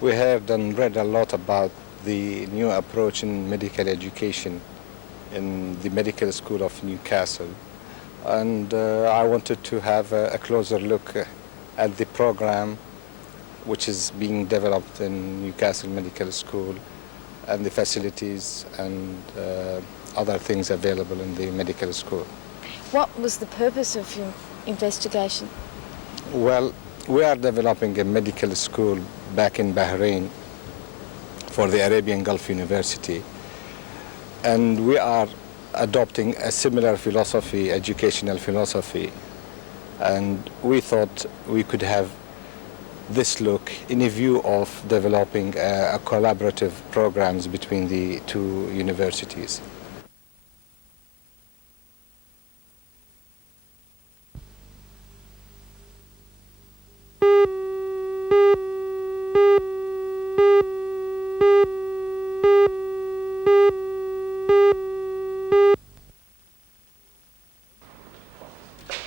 We heard and read a lot about the new approach in medical education in the medical school of Newcastle, and I wanted to have a closer look at the program which is being developed in Newcastle Medical School and the facilities and other things available in the medical school. What was the purpose of your investigation? Well, we are developing a medical school back in Bahrain for the Arabian Gulf University, and we are adopting a similar philosophy, educational philosophy, and we thought we could have this look in a view of developing a collaborative programs between the two universities.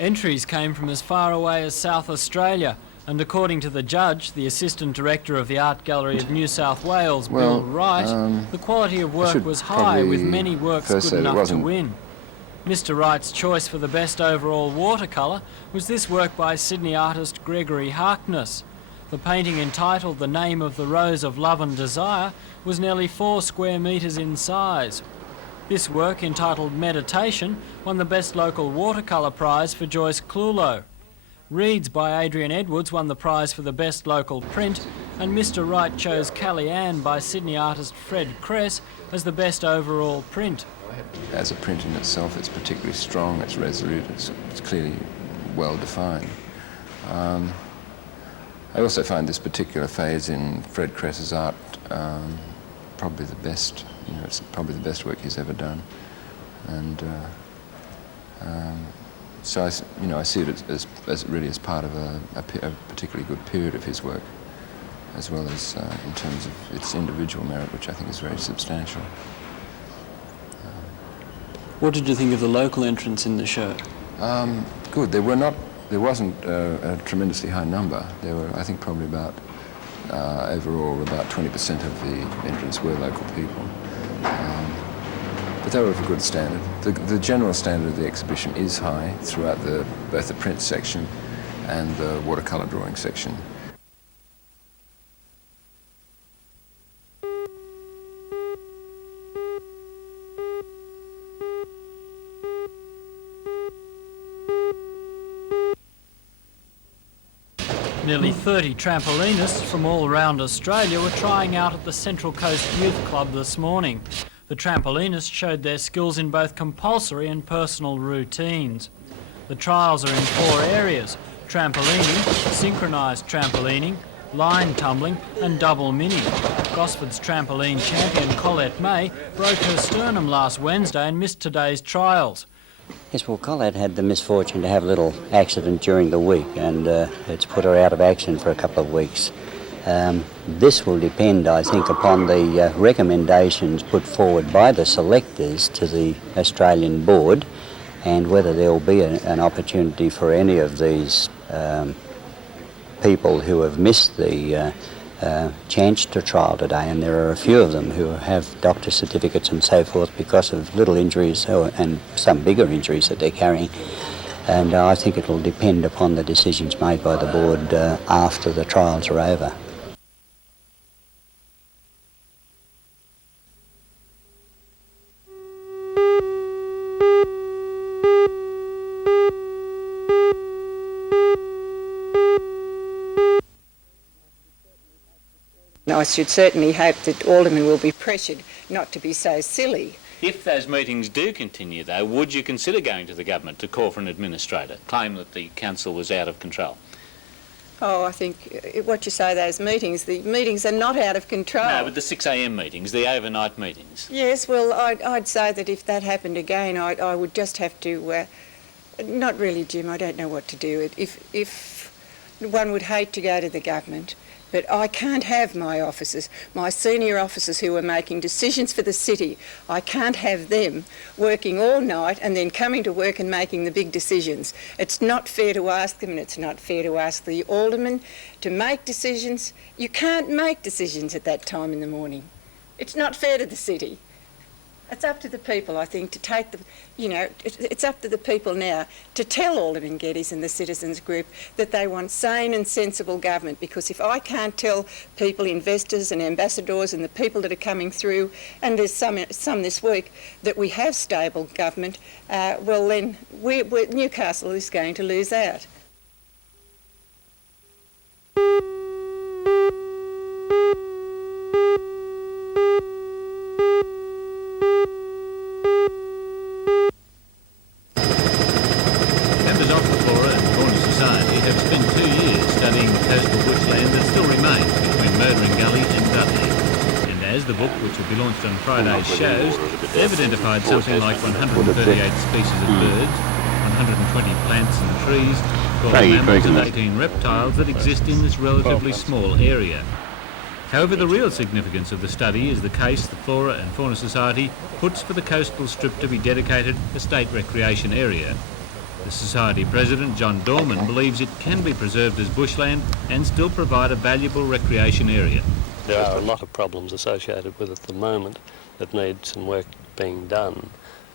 Entries came from as far away as South Australia, and according to the judge, the Assistant Director of the Art Gallery of New South Wales, Bill Wright, the quality of work was high, with many works good enough to win. Mr. Wright's choice for the best overall watercolour was this work by Sydney artist Gregory Harkness. The painting, entitled The Name of the Rose of Love and Desire, was nearly 4 square metres in size. This work, entitled Meditation, won the Best Local Watercolour Prize for Joyce Clulow. Reeds by Adrian Edwards won the prize for the Best Local Print, and Mr. Wright chose Callie Ann by Sydney artist Fred Cress as the Best Overall Print. As a print in itself, it's particularly strong, it's resolute, it's clearly well defined. I also find this particular phase in Fred Cress's art probably the best. You know, it's probably the best work he's ever done, and so I see it as really as part of a particularly good period of his work, as well as in terms of its individual merit, which I think is very substantial. What did you think of the local entrants in the show? Good. There wasn't a tremendously high number. There were, I think, probably about overall about 20% of the entrants were local people. But they were of a good standard. The general standard of the exhibition is high throughout both the print section and the watercolour drawing section. Nearly 30 trampolinists from all around Australia were trying out at the Central Coast Youth Club this morning. The trampolinists showed their skills in both compulsory and personal routines. The trials are in 4 areas: trampolining, synchronised trampolining, line tumbling and double mini. Gosford's trampoline champion Colette May broke her sternum last Wednesday and missed today's trials. Yes, well, Colette had the misfortune to have a little accident during the week, and it's put her out of action for a couple of weeks. This will depend, I think, upon the recommendations put forward by the selectors to the Australian board, and whether there will be an opportunity for any of these people who have missed the chance to trial today, and there are a few of them who have doctor certificates and so forth because of little injuries and some bigger injuries that they're carrying. And I think it will depend upon the decisions made by the board after the trials are over. I should certainly hope that Aldermen will be pressured not to be so silly. If those meetings do continue, though, would you consider going to the government to call for an administrator, claim that the council was out of control? Oh, I think what you say, the meetings are not out of control. No, but the 6 a.m. meetings, the overnight meetings. Yes, well, I'd say that if that happened again, I would just have to, not really, Jim, I don't know what to do. If one would hate to go to the government, But I can't have my officers, my senior officers who are making decisions for the city, I can't have them working all night and then coming to work and making the big decisions. It's not fair to ask them, and it's not fair to ask the aldermen to make decisions. You can't make decisions at that time in the morning. It's not fair to the city. It's up to the people, I think, to take the, it's up to the people now to tell Alderman Geddes and the Citizens Group that they want sane and sensible government, because if I can't tell people, investors and ambassadors and the people that are coming through, and there's some this week, that we have stable government, well then Newcastle is going to lose out. The book, which will be launched on Friday's shows, they've identified something like 138 species of birds, 120 plants and trees, 12 mammals and 18 reptiles that exist in this relatively small area. However, the real significance of the study is the case the Flora and Fauna Society puts for the coastal strip to be dedicated a state recreation area. The Society President, John Dorman, believes it can be preserved as bushland and still provide a valuable recreation area. There are a lot of problems associated with it at the moment that need some work being done.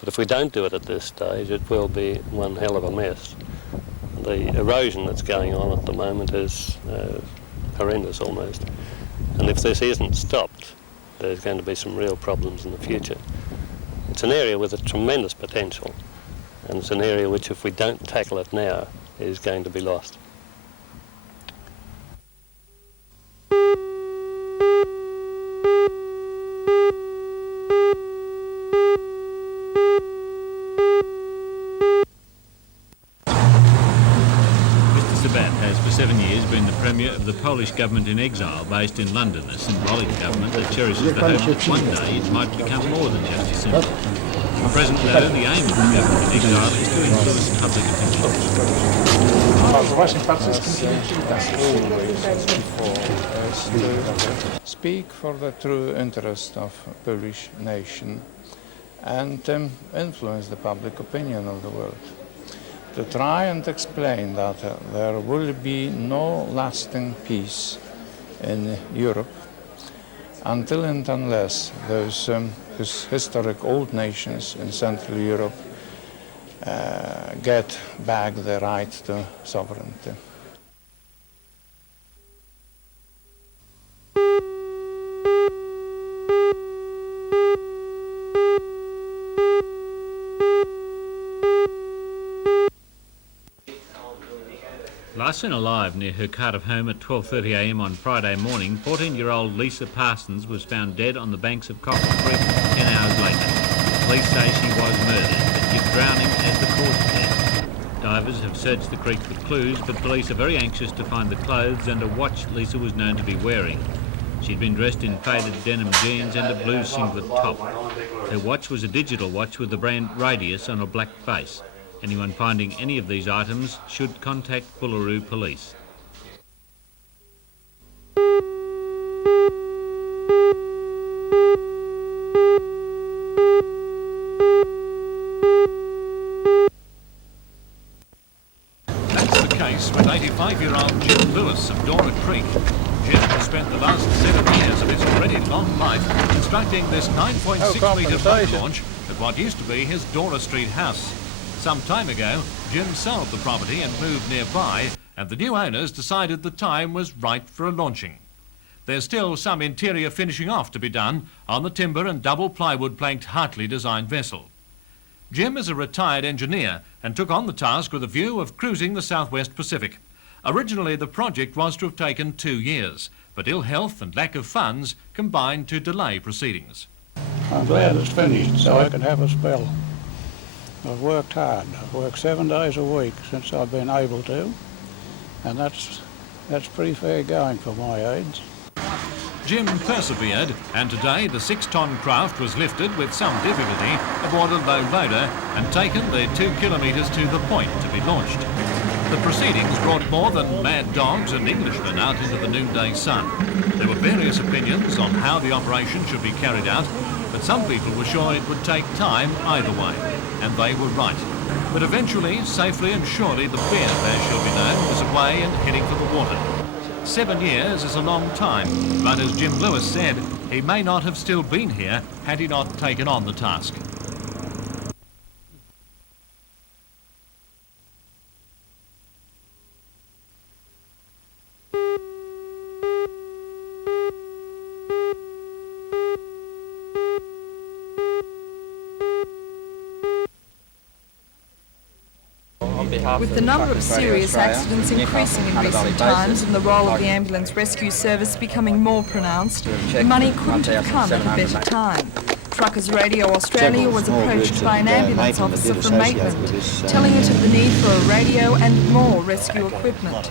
But if we don't do it at this stage, it will be one hell of a mess. The erosion that's going on at the moment is horrendous almost. And if this isn't stopped, there's going to be some real problems in the future. It's an area with a tremendous potential, and it's an area which, if we don't tackle it now, is going to be lost. Has for 7 years been the Premier of the Polish government in exile based in London, a symbolic government that cherishes the hope that one day it might become more than just a symbol. The President knows the aim of the government in exile is to influence public opinion. Speak for the true interest of Polish nation and influence the public opinion of the world. To try and explain that there will be no lasting peace in Europe until and unless those historic old nations in Central Europe get back the right to sovereignty. Last seen alive near her Cardiff home at 12:30 a.m. on Friday morning, 14-year-old Lisa Parsons was found dead on the banks of Cochrane Creek 10 hours later. Police say she was murdered, but give drowning as the cause of death. Divers have searched the creek for clues, but police are very anxious to find the clothes and a watch Lisa was known to be wearing. She'd been dressed in faded denim jeans and a blue singlet top. Her watch was a digital watch with the brand Radius on a black face. Anyone finding any of these items should contact Bullaroo Police. That's the case with 85-year-old Jim Lewis of Dora Creek. Jim has spent the last 7 years of his already long life constructing this 9.6-metre boat launch at what used to be his Dora Street house. Some time ago, Jim sold the property and moved nearby, and the new owners decided the time was right for a launching. There's still some interior finishing off to be done on the timber and double plywood planked Hartley designed vessel. Jim is a retired engineer and took on the task with a view of cruising the Southwest Pacific. Originally, the project was to have taken 2 years, but ill health and lack of funds combined to delay proceedings. I'm glad it's finished so I can have a spell. I've worked hard. I've worked 7 days a week since I've been able to, and that's pretty fair going for my age. Jim persevered, and today the 6-ton craft was lifted with some difficulty aboard a low loader and taken the 2 kilometres to the point to be launched. The proceedings brought more than mad dogs and Englishmen out into the noonday sun. There were various opinions on how the operation should be carried out, but some people were sure it would take time either way, and they were right. But eventually, safely and surely, the bear, as shall be known, was away and heading for the water. 7 years is a long time, but as Jim Lewis said, he may not have still been here had he not taken on the task. With the number of serious accidents increasing in recent times and the role of the ambulance rescue service becoming more pronounced, the money couldn't have come at a better time. Truckers Radio Australia was approached by an ambulance officer from Maitland, telling it of the need for a radio and more rescue equipment.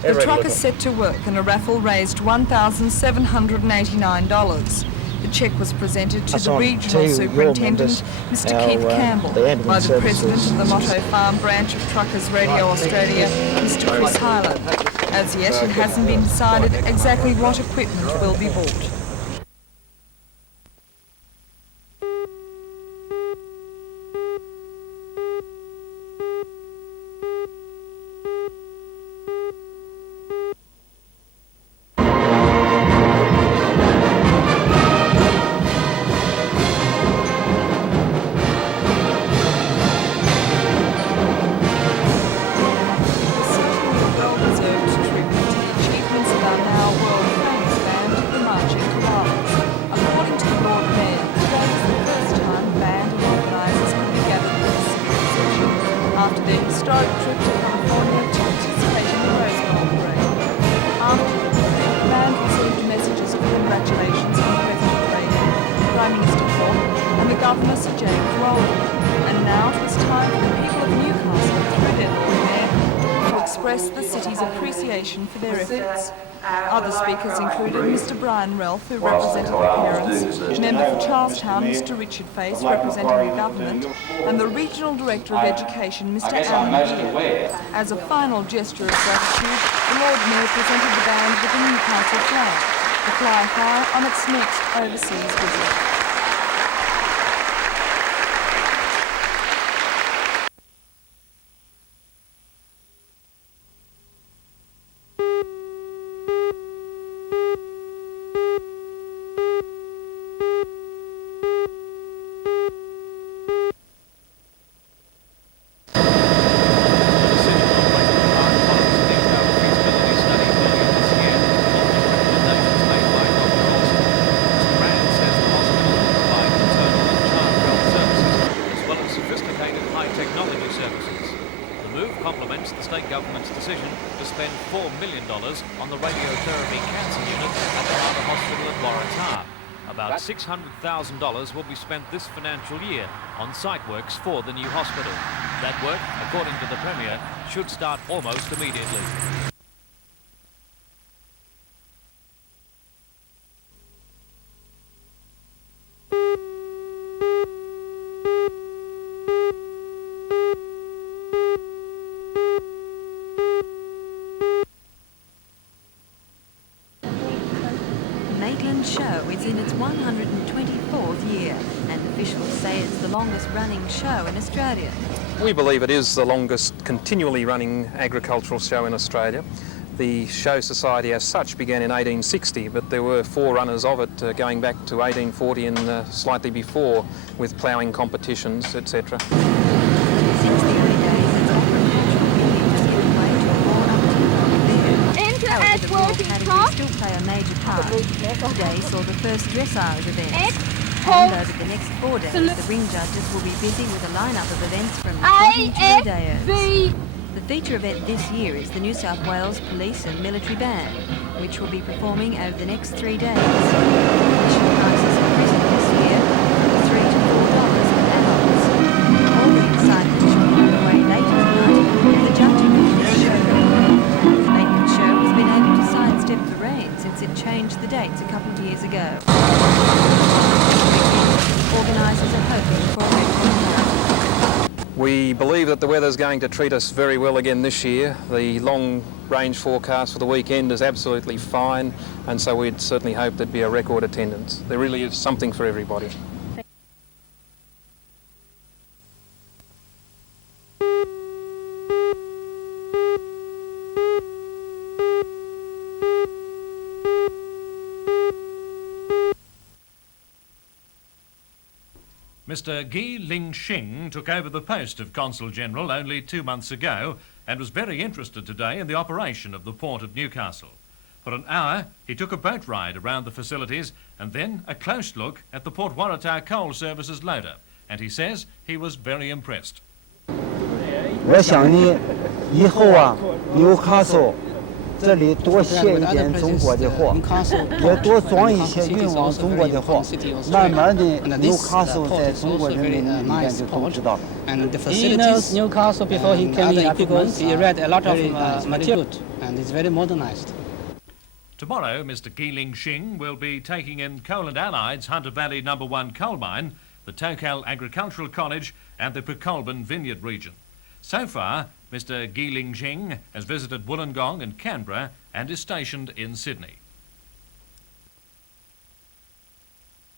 The truckers set to work and a raffle raised $1,789. The cheque was presented to the regional superintendent, Mr Keith Campbell, by the president of the Motto Farm branch of Truckers Radio Australia, Mr Chris Hyland. As yet, it hasn't been decided exactly what equipment will be bought. For their efforts. Other speakers included Mr Brian Ralph, who represented the parents, member for Charlestown, Mr Richard Face, representing the government, and the Regional Director of Education, Mr Alan Beard. As a final gesture of gratitude, the Lord Mayor presented the band with the Newcastle flag, to fly high on its next overseas visit. $600,000 will be spent this financial year on site works for the new hospital. That work, according to the Premier, should start almost immediately. Show is in its 124th year, and officials say it's the longest running show in Australia. We believe it is the longest continually running agricultural show in Australia. The show society as such began in 1860, but there were forerunners of it going back to 1840 and slightly before, with ploughing competitions, etc. Since the early days, its agricultural buildings have given way to a more up-to-date affair. However, the rural category still play a major part. Today saw the first dressage events. And over the next 4 days, the ring judges will be busy with a lineup of events from 20 rodeos. The feature event this year is the New South Wales Police and Military Band, which will be performing over the next 3 days. Admission prices have risen this year from $3 to $4 for adults. All the excitement should be underway later tonight with the judging of this show. The Maitland show has been able to sidestep the rain since it changed the dates a couple of years ago. Organisers are hoping for a record. We believe that the weather's going to treat us very well again this year. The long-range forecast for the weekend is absolutely fine, and so we'd certainly hope there'd be a record attendance. There really is something for everybody. Mr. Guy Ling Shing took over the post of Consul General only 2 months ago and was very interested today in the operation of the port of Newcastle. For an hour, he took a boat ride around the facilities and then a close look at the Port Waratah Coal Services loader, and he says he was very impressed. 我想呢，以后啊，纽卡素这里多卸一点中国的货，也多装一些运往中国的货，慢慢的纽卡素在中国人民里面就都知道了。He knows Newcastle before he came here because he read a lot of material and it's very modernized. Tomorrow, Mr. Guiling Shing will be taking in Coal and Allied's Hunter Valley No. 1 coal mine, the Tokal Agricultural College and the Pecolbin Vineyard region. So far, Mr. Guiling Shing has visited Wollongong and Canberra and is stationed in Sydney.